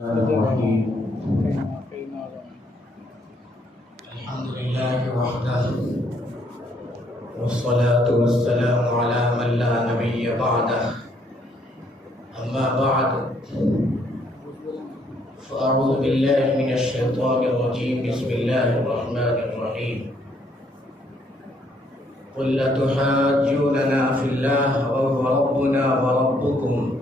الرحيم الحمد لله وحده والصلاة والسلام على من لا نبي بعده أما بعد فأعوذ بالله من الشيطان الرجيم بسم الله الرحمن الرحيم قل لتحاجوننا في الله وهو ربنا وربكم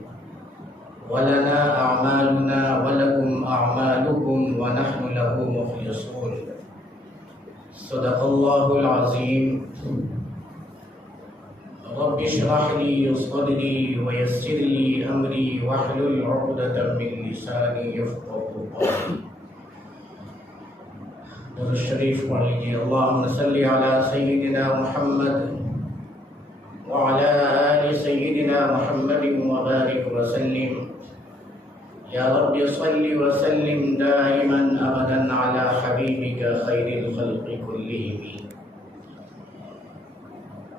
ولنا أعمالنا ولكم أعمالكم ونحن له مخلصون صدق الله العظيم رب اشرح لي صدري ويسر لي أمري واحلل عقدة من لساني يفقهوا قولي درود الشریف پڑھ لیجیے اللهم صل على سيدنا محمد وعلى آل سيدنا محمد وبارك وسلم یا رب صل وسلم دائما ابدا على حبیبک خیر الخلق کلہم۔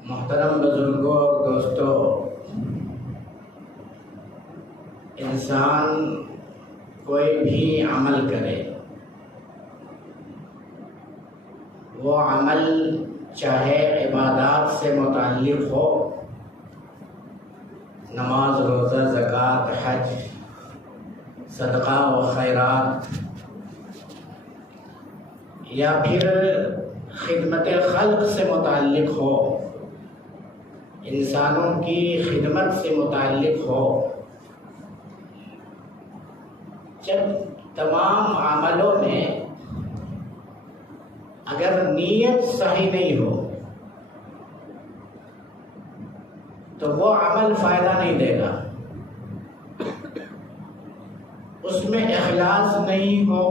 محترم بزرگوں اور دوستو، انسان کوئی بھی عمل کرے، وہ عمل چاہے عبادات سے متعلق ہو، نماز، روزہ، زکوٰۃ، حج، صدقہ و خیرات، یا پھر خدمت خلق سے متعلق ہو، انسانوں کی خدمت سے متعلق ہو، جب تمام عملوں میں اگر نیت صحیح نہیں ہو تو وہ عمل فائدہ نہیں دے گا، اس میں اخلاص نہیں ہو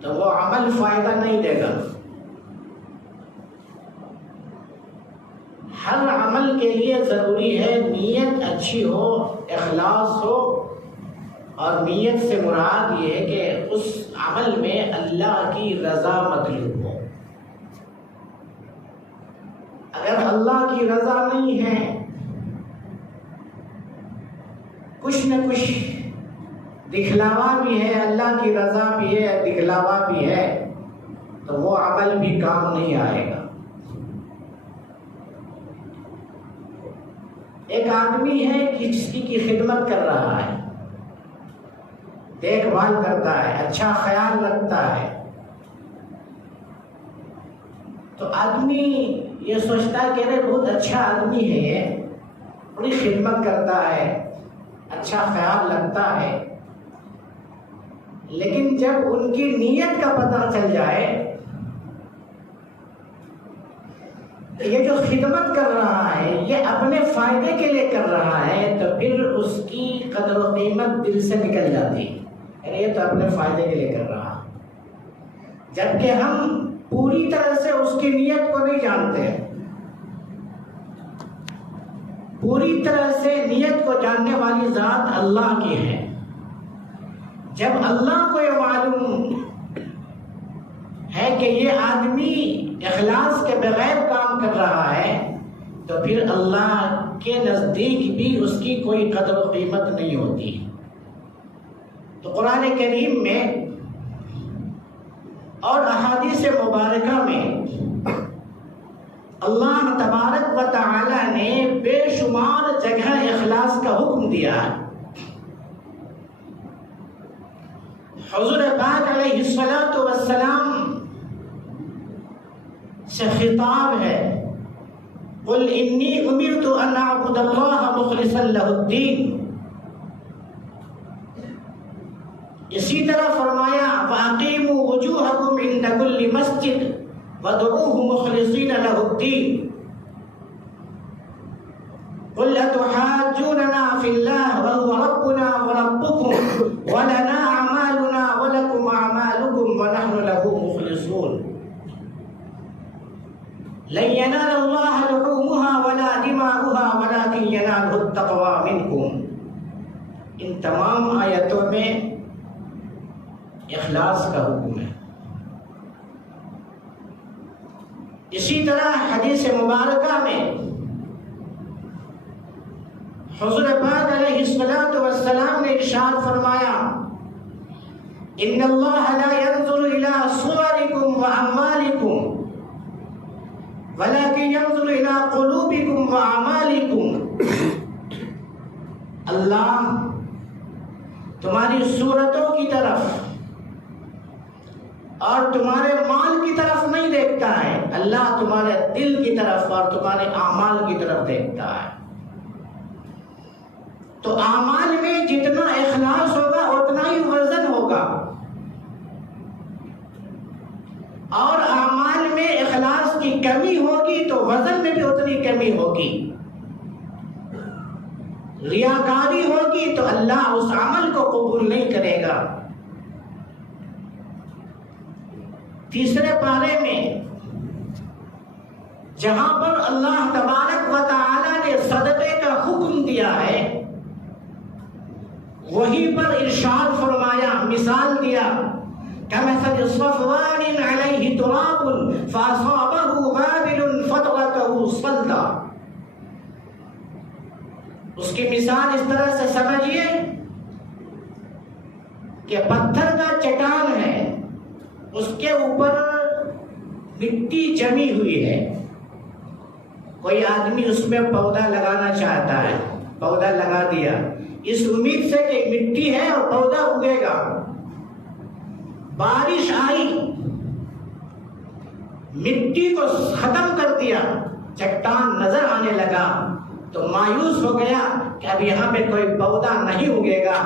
تو وہ عمل فائدہ نہیں دے گا۔ ہر عمل کے لیے ضروری ہے نیت اچھی ہو، اخلاص ہو، اور نیت سے مراد یہ ہے کہ اس عمل میں اللہ کی رضا مطلوب ہو۔ اگر اللہ کی رضا نہیں ہے، کچھ نہ کچھ دکھلاوا بھی ہے، اللہ کی رضا بھی ہے، دکھلاوا بھی ہے، تو وہ عمل بھی کام نہیں آئے گا۔ ایک آدمی ہے کسی کی خدمت کر رہا ہے، دیکھ بھال کرتا ہے، اچھا خیال رکھتا ہے، تو آدمی یہ سوچتا ہے کہ بہت اچھا آدمی ہے، یہ بڑی خدمت کرتا ہے، اچھا خیال رکھتا ہے۔ لیکن جب ان کی نیت کا پتہ چل جائے، یہ جو خدمت کر رہا ہے یہ اپنے فائدے کے لیے کر رہا ہے، تو پھر اس کی قدر و قیمت دل سے نکل جاتی ہے، یہ تو اپنے فائدے کے لیے کر رہا ہے، جبکہ ہم پوری طرح سے اس کی نیت کو نہیں جانتے۔ پوری طرح سے نیت کو جاننے والی ذات اللہ کی ہے۔ جب اللہ کو یہ معلوم ہے کہ یہ آدمی اخلاص کے بغیر کام کر رہا ہے، تو پھر اللہ کے نزدیک بھی اس کی کوئی قدر و قیمت نہیں ہوتی۔ تو قرآن کریم میں اور احادیث مبارکہ میں اللہ تبارک و تعالی نے بے شمار جگہ اخلاص کا حکم دیا ہے۔ حضور پاک علیہ الصلوۃ والسلام سے خطاب ہے، قل انی امرت ان اعبد اللہ مخلصا لہ الدین۔ اسی طرح فرمایا فاقیموا وجوہکم عند کل مسجد وادعوہ مخلصین لہ الدین۔ قل اتحاجوننا فی اللہ وهو ربنا وربکم ولنا اعمالنا ولکم اعمالکم ونحن لہ مخلصون۔ لن ینال اللہ لحومها ولا دماؤها ولکن ینالہ التقوی منکم۔ ان تمام آیتوں میں اخلاص کا حکم ہے۔ اسی طرح حدیث مبارکہ میں حضور پاک علیہ ان اللہ لا ينظر الى صورکم واموالکم ولكن ينظر الى قلوبکم واعمالکم. اللہ تمہاری صورتوں کی طرف اور تمہارے مال کی طرف نہیں دیکھتا ہے، اللہ تمہارے دل کی طرف اور تمہارے اعمال کی طرف دیکھتا ہے. تو اعمال میں جتنا اخلاص ہوگا اتنا ہی وزن ہوگا، اور اعمال میں اخلاص کی کمی ہوگی تو وزن میں بھی اتنی کمی ہوگی. ریاکاری ہوگی تو اللہ اس عمل کو قبول نہیں کرے گا. تیسرے پارے میں جہاں پر اللہ تبارک و تعالی نے صدقے کا حکم دیا ہے، وہیں پر ارشاد فرمایا، مثال دیا، كمثل صفوان عليه تراب فأصابه وابل فتركه صلدا. اس کی مثال اس طرح سے سمجھیے کہ پتھر کا چٹان ہے، اس کے اوپر مٹی جمی ہوئی ہے، کوئی آدمی اس میں پودا لگانا چاہتا ہے، پودا لگا دیا اس امید سے کہ مٹی ہے اور پودا اگے گا. بارش آئی، مٹی کو ختم کر دیا، چٹان نظر آنے لگا تو مایوس ہو گیا کہ اب یہاں پہ کوئی پودا نہیں اگے گا.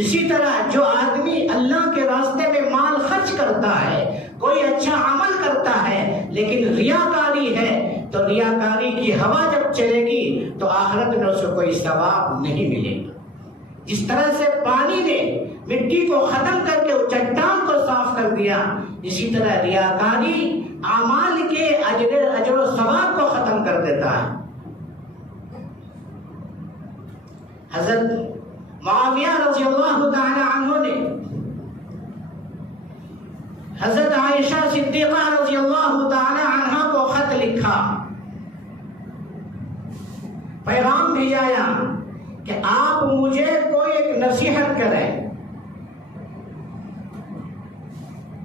اسی طرح جو آدمی اللہ کے راستے میں مال خرچ کرتا ہے، کوئی اچھا عمل کرتا ہے، لیکن ریاکاری ہے، تو ریاکاری کی ہوا جب چلے گی تو آخرت میں اسے کوئی ثواب نہیں ملے گا. جس طرح سے پانی نے مٹی کو ختم کر کے چٹان کو صاف کر دیا، اسی طرح ریاکاری اعمال کے اجر و ثواب کو ختم کر دیتا ہے. حضرت معاویہ رضی اللہ تعالی عنہ نے حضرت عائشہ صدیقہ رضی اللہ تعالی عنہ کو خط لکھا، پیغام بھیجایا کہ آپ مجھے کوئی ایک نصیحت کریں.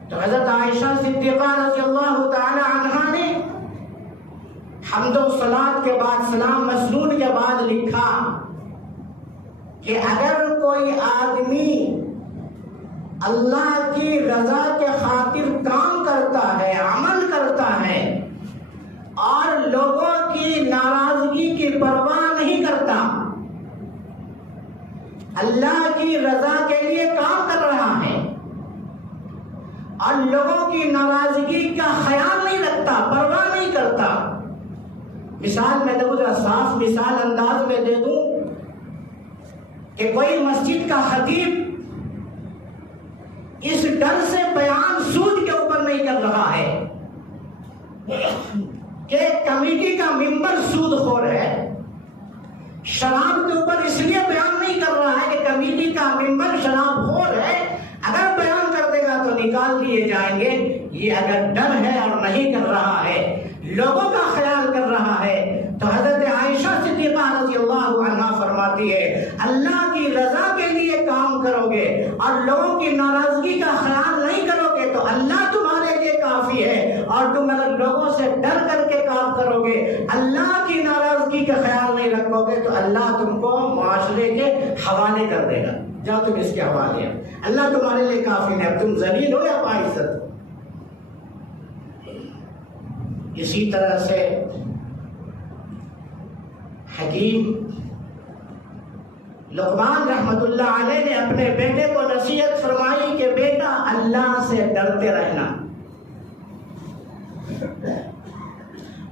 تو حضرت عائشہ صدیقہ رضی اللہ تعالی عنہ نے حمد و صلات کے بعد، سلام مسنون کے بعد لکھا کہ اگر کوئی آدمی اللہ کی رضا کے خاطر کام کرتا ہے، عمل کرتا ہے، اور لوگوں کی ناراضگی کی پرواہ نہیں کرتا، اللہ کی رضا کے لیے کام کر رہا ہے اور لوگوں کی ناراضگی کا خیال نہیں رکھتا، پرواہ نہیں کرتا. مثال میں دوں، صاف مثال انداز میں دے دوں کہ کوئی مسجد کا خطیب اس ڈر سے بیان سود کے اوپر نہیں کر رہا ہے کہ کمیٹی کا ممبر سود خور ہے، شراب کے اوپر اس لیے بیان نہیں کر رہا ہے کہ کمیٹی کا ممبر شراب خور ہے، اگر بیان کر دے گا تو نکال دیے جائیں گے. یہ اگر ڈر ہے اور نہیں کر رہا ہے، لوگوں کا خیال کر رہا ہے، تو حضرت عائشہ صدیقہ رضی اللہ عنہا فرماتی ہے اللہ کی رضا کے لیے کام کرو گے اور لوگوں کی ناراضگی کا خیال نہیں کرو گے تو اللہ تمہارے لیے کافی ہے. اور تم اگر لوگوں سے ڈر کر کے کام کرو گے، اللہ کی ناراضگی کا خیال نہیں رکھو گے، تو اللہ تم کو معاشرے کے حوالے کر دے گا. جاؤ تم اس کے حوالے ہیں، اللہ تمہارے لیے کافی ہے، تم ذلیل ہو یا باعزت ہو. اسی طرح سے حکیم لقمان رحمت اللہ علیہ نے اپنے بیٹے کو نصیحت فرمائی کہ بیٹا اللہ سے ڈرتے رہنا،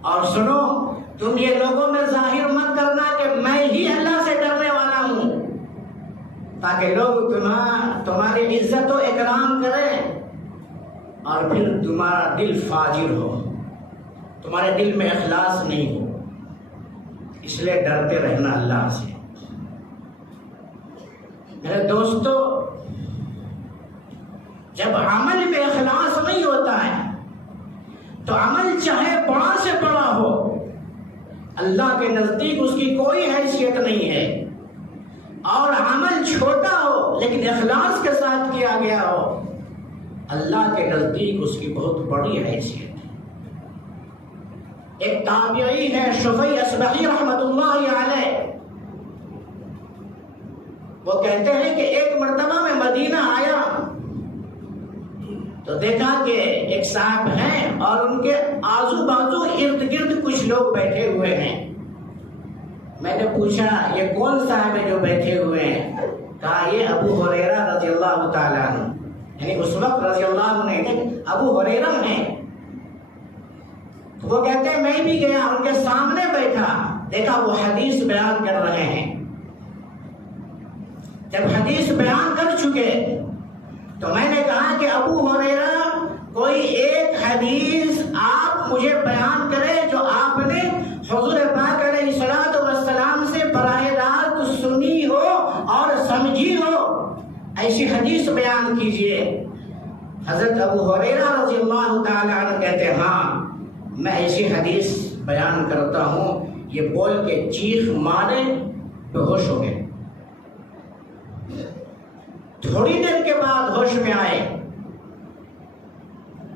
اور سنو تم یہ لوگوں میں ظاہر مت کرنا کہ میں ہی اللہ سے ڈرنے والا ہوں، تاکہ لوگ تمہاری عزت و اکرام کریں اور پھر تمہارا دل فاجر ہو، تمہارے دل میں اخلاص نہیں ہو. اس لیے ڈرتے رہنا اللہ سے. میرے دوستو، جب عمل میں اخلاص نہیں ہوتا ہے تو عمل چاہے بڑا سے بڑا ہو، اللہ کے نزدیک اس کی کوئی حیثیت نہیں ہے، اور عمل چھوٹا ہو لیکن اخلاص کے ساتھ کیا گیا ہو اللہ کے نزدیک اس کی بہت بڑی حیثیت ہے۔ ایک تابعی ہے شفیع اصبحی رحمۃ اللہ علیہ، وہ کہتے ہیں کہ ایک مرتبہ میں مدینہ آیا تو دیکھا کہ ایک صاحب ہیں اور ان کے آزو بازو ارد گرد کچھ لوگ بیٹھے ہوئے ہیں۔ میں نے پوچھا یہ کون صاحب ہے جو بیٹھے ہوئے ہیں؟ کہا یہ ابو ہریرہ رضی اللہ تعالیٰ عنہ، یعنی اس وقت رضی اللہ عنہ نہیں، ابو ہریرہ ہیں۔ وہ کہتے ہیں میں بھی گیا ان کے سامنے بیٹھا، دیکھا وہ حدیث بیان کر رہے ہیں۔ جب حدیث بیان کر چکے تو میں نے کہا کہ ابو ہریرہ کوئی ایک حدیث آپ مجھے بیان کرے جو آپ نے حضور پاک علیہ الصلوۃ والسلام سے براہ راست سنی ہو اور سمجھی ہو، ایسی حدیث بیان کیجئے۔ حضرت ابو ہریرہ رضی اللہ تعالیٰ عنہ کہتے ہیں ہاں میں ایسی حدیث بیان کرتا ہوں۔ یہ بول کے چیخ مارے بے ہوش ہو گئے، تھوڑی دیر کے بعد ہوش میں آئے،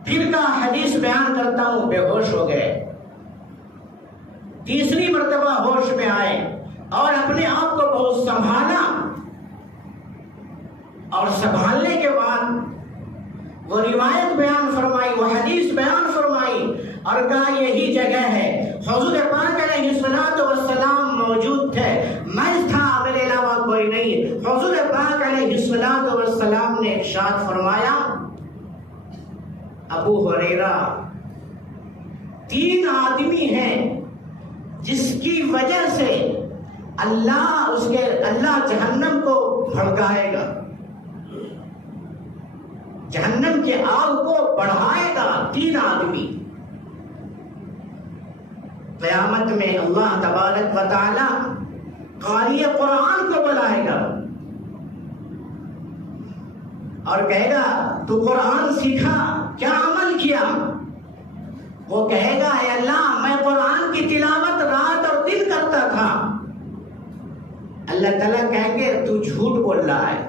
پھر کہا حدیث بیان کرتا ہوں، بے ہوش ہو گئے۔ تیسری مرتبہ ہوش میں آئے اور اپنے آپ کو بہت سنبھالا، اور سنبھالنے کے بعد وہ روایت بیان فرمائی، وہ حدیث بیان فرمائی اور کہا یہی جگہ ہے، حضور پاک علیہ الصلوۃ والسلام موجود تھے، میں تھا، میرے علاوہ کوئی نہیں۔ حضور پاک علیہ الصلوۃ والسلام نے ارشاد فرمایا ابو ہریرہ 3 آدمی ہیں جس کی وجہ سے اللہ جہنم کو بھڑکائے گا، جہنم کے آگ کو بڑھائے گا۔ 3 آدمی قیامت میں اللہ تبارک و تعالی قاری قرآن کو بلائے گا اور کہے گا تو قرآن سیکھا، کیا عمل کیا؟ وہ کہے گا اے اللہ میں قرآن کی تلاوت رات اور دن کرتا تھا۔ اللہ تعالیٰ کہیں گے تو جھوٹ بول رہا ہے۔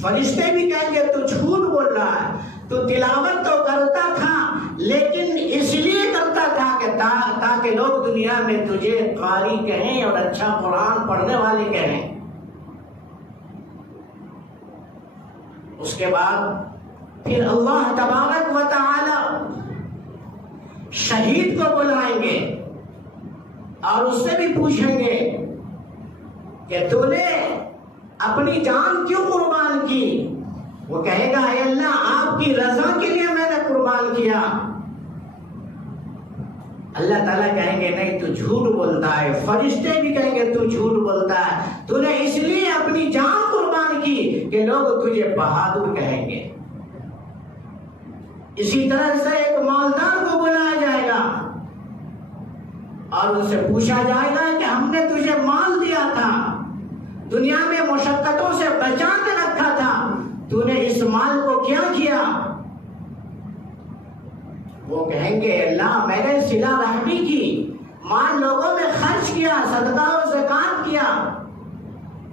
فرشتے بھی کہیں گے تو جھوٹ بول رہا ہے، تو تلاوت تو کرتا تھا لیکن اس لیے کرتا تھا کہ تاکہ لوگ دنیا میں تجھے قاری کہیں اور اچھا قرآن پڑھنے والے کہیں۔ اس کے بعد پھر اللہ تبارک و تعالی شہید کو بلائیں گے اور اس سے بھی پوچھیں گے کہ تو نے اپنی جان کیوں قربان کی؟ وہ کہے گا اے اللہ آپ کی رضا کے لیے میں نے قربان کیا۔ اللہ تعالیٰ کہیں گے نہیں تو جھوٹ بولتا ہے، فرشتے بھی کہیں گے تو جھوٹ بولتا ہے، تو نے اس لیے اپنی جان قربان کی کہ لوگ تجھے بہادر کہیں گے۔ اسی طرح سے ایک مالدار کو بلایا جائے گا اور ان سے پوچھا جائے گا کہ ہم نے تجھے مال دیا تھا، دنیا میں مشقتوں سے بچا کے رکھا تھا، تو نے اس مال کو کیا کیا؟ وہ کہیں گے اللہ میں نے صلہ رحمی کی، مال لوگوں میں خرچ کیا، صدقہ و زکات کیا۔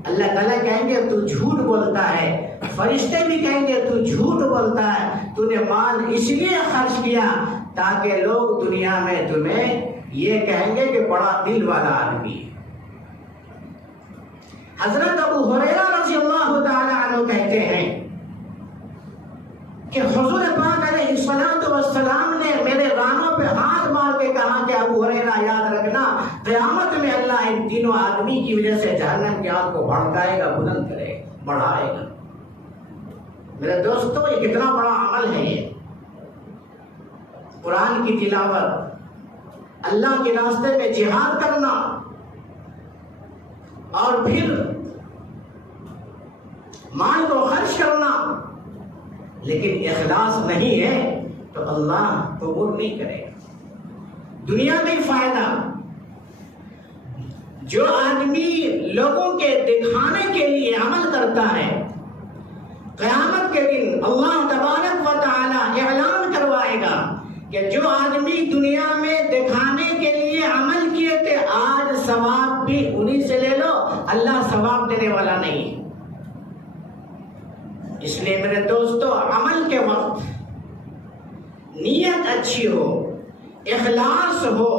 اللہ تعالیٰ کہیں گے تو جھوٹ بولتا ہے، فرشتے بھی کہیں گے تو جھوٹ بولتا ہے، تو نے مال اس لیے خرچ کیا تاکہ لوگ دنیا میں تمہیں یہ کہیں گے کہ بڑا دل والا آدمی ہے۔ حضرت ابو ہریرہ رضی اللہ تعالی عنہ کہتے ہیں کہ حضور پاک علیہ الصلوۃ والسلام نے میرے رانوں پہ ہاتھ مار کے کہا کہ ابو ہریرہ یاد رکھنا قیامت میں اللہ ان تینوں آدمی کی وجہ سے جہنم کی آگ کو بھڑکائے گا، بلند کرے گا، بڑھائے گا۔ میرے دوستو یہ کتنا بڑا عمل ہے، یہ قرآن کی تلاوت، اللہ کے راستے میں جہاد کرنا اور پھر مال کو خرچ کرنا، لیکن اخلاص نہیں ہے تو اللہ قبول نہیں کرے گا۔ دنیا میں فائدہ، جو آدمی لوگوں کے دکھانے کے لیے عمل کرتا ہے، قیامت کے دن اللہ تبارک و تعالی اعلان کروائے گا کہ جو آدمی دنیا میں دکھانے کے لیے عمل کیے تھے آج ثواب بھی انہی سے لے لو، اللہ ثواب دینے والا نہیں ہے۔ اس لیے میرے دوستو عمل کے وقت نیت اچھی ہو، اخلاص ہو۔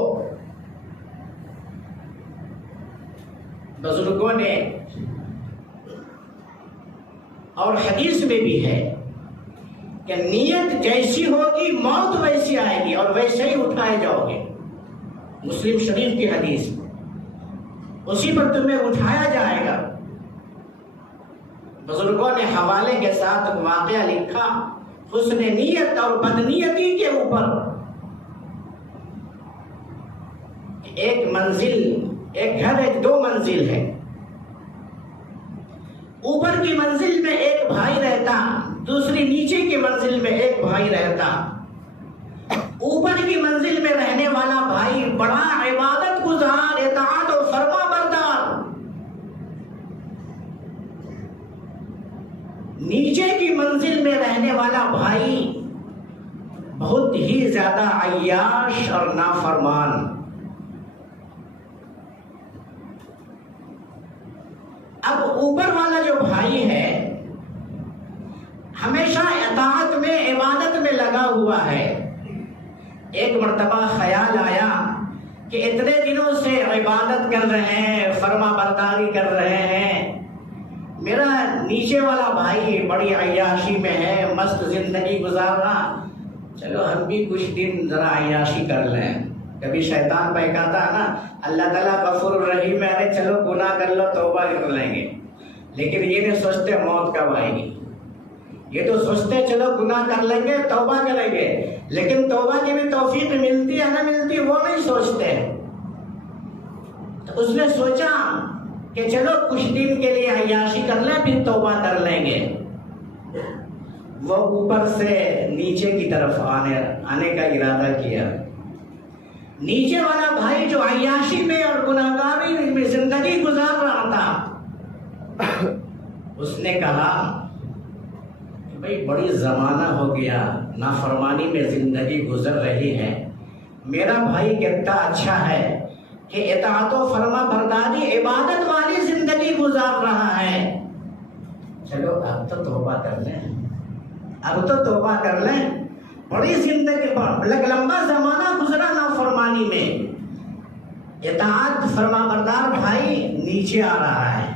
بزرگوں نے اور حدیث میں بھی ہے کہ نیت جیسی ہوگی موت ویسی آئے گی اور ویسے ہی اٹھائے جاؤ گے۔ مسلم شریف کی حدیث، اسی پر تمہیں اٹھایا جائے گا۔ بزرگوں نے حوالے کے ساتھ واقعہ لکھا حسن نیت اور بدنیتی کے اوپر۔ ایک منزل، ایک گھر ہے، 2 منزل ہے۔ اوپر کی منزل میں ایک بھائی رہتا، دوسری نیچے کی منزل میں ایک بھائی رہتا۔ اوپر کی منزل میں رہنے والا بھائی بڑا عبادت گزار، اطاعت و فرما بردار۔ نیچے کی منزل میں رہنے والا بھائی بہت ہی زیادہ عیاش اور نافرمان۔ اب اوپر والا جو بھائی ہے ہمیشہ اطاعت میں، عبادت میں لگا ہوا ہے۔ ایک مرتبہ خیال آیا کہ اتنے دنوں سے عبادت کر رہے ہیں، فرما برداری کر رہے ہیں، میرا نیچے والا بھائی بڑی عیاشی میں ہے، مست زندگی گزار رہا، چلو ہم بھی کچھ دن ذرا عیاشی کر لیں۔ کبھی شیطان بہکاتا ہے نا، اللہ تعالیٰ غفور الرحیم ہے، ارے چلو گناہ کر لو، توبہ کر لیں گے۔ لیکن یہ نہیں سوچتے موت کب آئے گی، یہ تو سوچتے چلو گناہ کر لیں گے، توبہ کریں گے، لیکن توبہ کی بھی توفیق ملتی ہے نہ ملتی وہ نہیں سوچتے۔ تو اس نے سوچا کہ چلو کچھ دن کے لیے عیاشی کر لیں، پھر توبہ کر لیں گے۔ وہ اوپر سے نیچے کی طرف آنے کا ارادہ کیا۔ نیچے والا بھائی جو عیاشی میں اور گناہگاری میں زندگی گزار رہا تھا، اس نے کہا کہ بھائی بڑی زمانہ ہو گیا، نافرمانی میں زندگی گزر رہی ہے، میرا بھائی کتنا اچھا ہے کہ اطاعت و فرما برداری عبادت والی زندگی گزار رہا ہے، چلو اب تو توبہ کر لیں، اب تو توبہ کر لیں۔ بڑی زندگی، لمبا زمانہ گزرا نافرمانی میں، اطاعت فرما بردار بھائی نیچے آ رہا ہے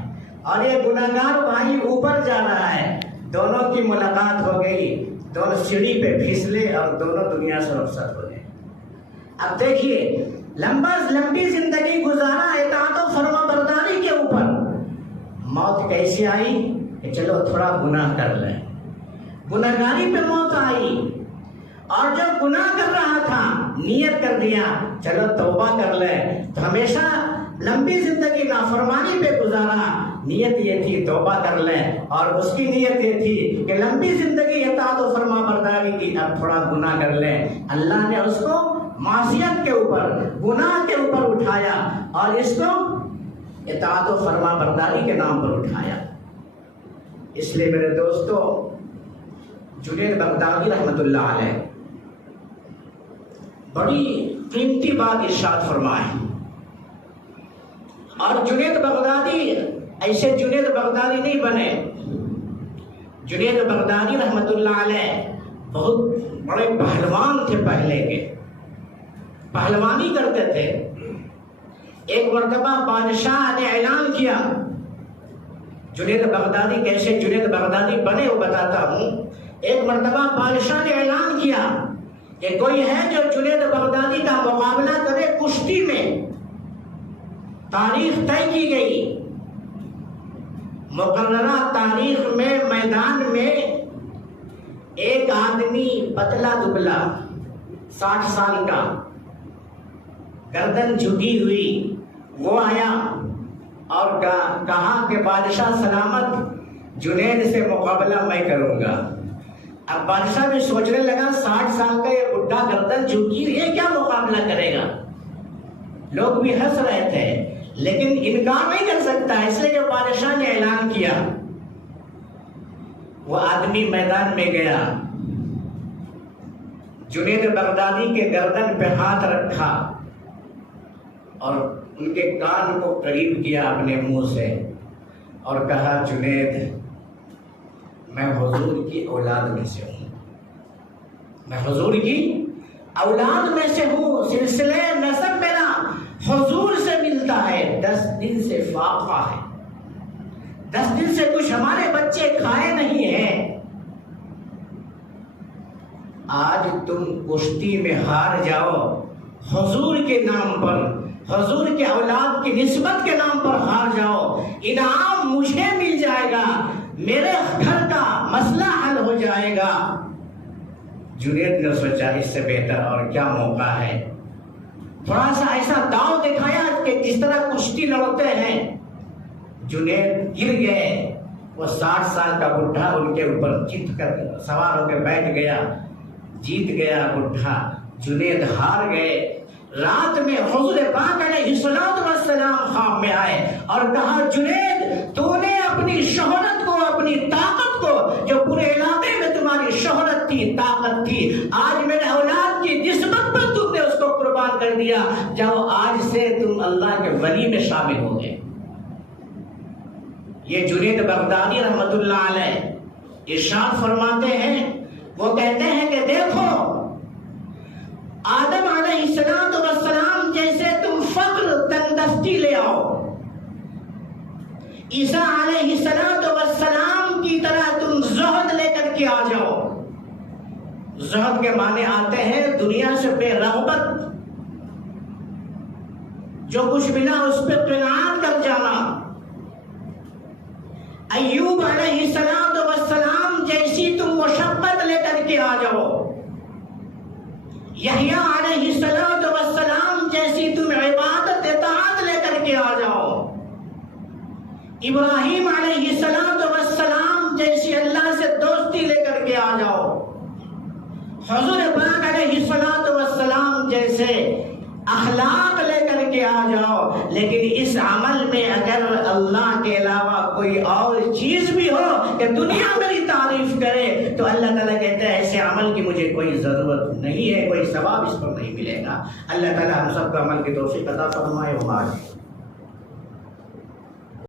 اور یہ گناہگار بھائی اوپر جا رہا ہے، دونوں کی ملاقات ہو گئی، دونوں سیڑھی پہ پھسلے اور دونوں دنیا سے رخصت ہو گئے۔ اب دیکھیے لمبی زندگی گزارا اطاعت و فرما برداری کے اوپر، موت کیسے آئی کہ چلو تھوڑا گناہ کر لیں، گناہگاری پہ موت آئی۔ اور جو گناہ کر رہا تھا نیت کر دیا چلو توبہ کر لیں، تو ہمیشہ لمبی زندگی نافرمانی پہ گزارا، نیت یہ تھی توبہ کر لیں، اور اس کی نیت یہ تھی کہ لمبی زندگی اطاعت و فرما برداری کی، اب تھوڑا گناہ کر لیں۔ اللہ نے اس کو معصیت کے اوپر، گناہ کے اوپر اٹھایا اور اس کو اطاعت و فرما برداری کے نام پر اٹھایا۔ اس لیے میرے دوستو جنید بغدادی رحمت اللہ علیہ بڑی قیمتی بات ارشاد فرمائے، اور جنید بغدادی ایسے جنید بغدادی نہیں بنے۔ جنید بغدادی رحمت اللہ علیہ بہت بڑے پہلوان تھے، پہلے کے پہلوانی کرتے تھے۔ ایک مرتبہ بادشاہ نے اعلان کیا، جنید بغدادی کیسے جنید بغدادی بنے وہ بتاتا ہوں۔ ایک مرتبہ بادشاہ نے اعلان کیا کہ کوئی ہے جو جنید بغدادی کا مقابلہ کرے کشتی میں۔ تاریخ طے کی گئی، مقررہ تاریخ میں میدان میں ایک آدمی پتلا دبلا 60 سال کا، گردن جھکی ہوئی، وہ آیا اور کہا کہ بادشاہ سلامت، جنید سے مقابلہ میں کروں گا۔ اب بادشاہ بھی سوچنے لگا 60 سال کا یہ بڈھا گردن جھکی ہوئی ہے، کیا مقابلہ کرے گا؟ لوگ بھی ہنس رہے تھے لیکن انکار نہیں کر سکتا، اس لیے کہ بادشاہ نے اعلان کیا۔ وہ آدمی میدان میں گیا، جنید بغدادی کے گردن پہ ہاتھ رکھا اور ان کے کان کو قریب کیا اپنے منہ سے اور کہا، جنید میں حضور کی اولاد میں سے ہوں، میں حضور کی اولاد میں سے ہوں، سلسلہ نسب میرا حضور سے ملتا ہے، 10 دن سے فاقہ ہے، 10 دن سے کچھ ہمارے بچے کھائے نہیں ہیں۔ آج تم کشتی میں ہار جاؤ، حضور کے نام پر، حضور کے اولاد کی نسبت کے نام پر ہار جاؤ، انعام مجھے مل جائے گا، میرے گھر کا مسئلہ حل ہو جائے گا۔ جنید نے سوچا اس سے بہتر اور کیا موقع ہے، تھوڑا سا ایسا داؤ دکھایا کہ جس طرح کشتی لڑتے ہیں۔ جنید گر گئے، وہ 60 سال کا بڈھا ان کے اوپر جیت کر سوار ہو کے بیٹھ گیا، جیت گیا بڈھا، جنید ہار گئے۔ رات میں حضور پاک علیہ السلام خواب میں آئے اور کہا جنید تو نے اپنی شہرت کو، اپنی طاقت کو، جو پورے علاقے میں تمہاری شہرت تھی، طاقت تھی، آج میرے اولاد کی نسبت پر تم نے اس کو قربان کر دیا، جاؤ آج سے تم اللہ کے ولی میں شامل ہو گئے۔ یہ جنید بغدادی رحمت اللہ علیہ ارشاد فرماتے ہیں، وہ کہتے ہیں کہ دیکھو آدم علیہ السلام جیسے تم فقر تندرستی لے آؤ، عیسیٰ علیہ السلام کی طرح تم زہد لے کر کے آ جاؤ۔ زہد کے معنی آتے ہیں دنیا سے بے رغبت، جو کچھ ملا اس پہ قناعت کر جانا۔ ایوب علیہ السلام جیسی تم مشقت لے کر کے آ جاؤ، یحییٰ علیہ السلام جیسی تم عبادت اطاعت لے کر کے آ جاؤ، ابراہیم علیہ السلام جیسی اللہ سے دوستی لے کر کے آ جاؤ، حضور پاک علیہ السلام جیسے اخلاق لے کر کے آ جاؤ۔ لیکن اس عمل میں اگر اللہ کے علاوہ کوئی اور چیز بھی ہو کہ دنیا میری تعریف کرے تو اللہ تعالیٰ کہتا ہے ایسے عمل کی مجھے کوئی ضرورت نہیں ہے، کوئی ثواب اس پر نہیں ملے گا۔ اللہ تعالیٰ ہم سب کو عمل کی توفیق عطا فرمائے۔